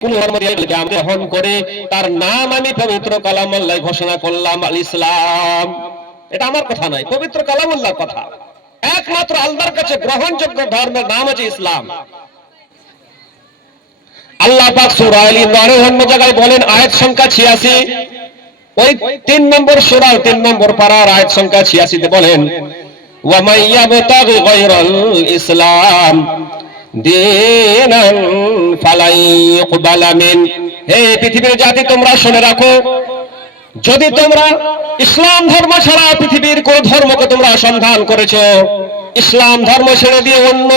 কোন ধর্ম দিয়ে আমরা গ্রহণ করে তার নাম আমি পবিত্র কালামুল্লাহ ঘোষণা করলাম আল ইসলাম। এটা আমার কথা নয়, পবিত্র কালামুল্লাহর কথা। একমাত্র আল্লাহর কাছে গ্রহণযোগ্য ধর্মের নাম হচ্ছে ইসলাম। আল্লাহ পাক সূরা আল ইমরানের অন্য জায়গায় বলেন, আয়াত সংখ্যা 86, ওই 3 নম্বর সূরার 3 নম্বর পারার আয়াত সংখ্যা 86 তে বলেন, ওয়া মান ইয়াবতাগি গায়রাল ইসলাম দীনান ফালাই ইকবালা মিন। হে পৃথিবীর জাতি, তোমরা শুনে রাখো, যদি তোমরা ইসলাম ধর্ম ছাড়া পৃথিবীর কোন ধর্মকে তোমরা সন্ধান করেছো, ইসলাম ধর্ম ছেড়ে দিয়ে অন্য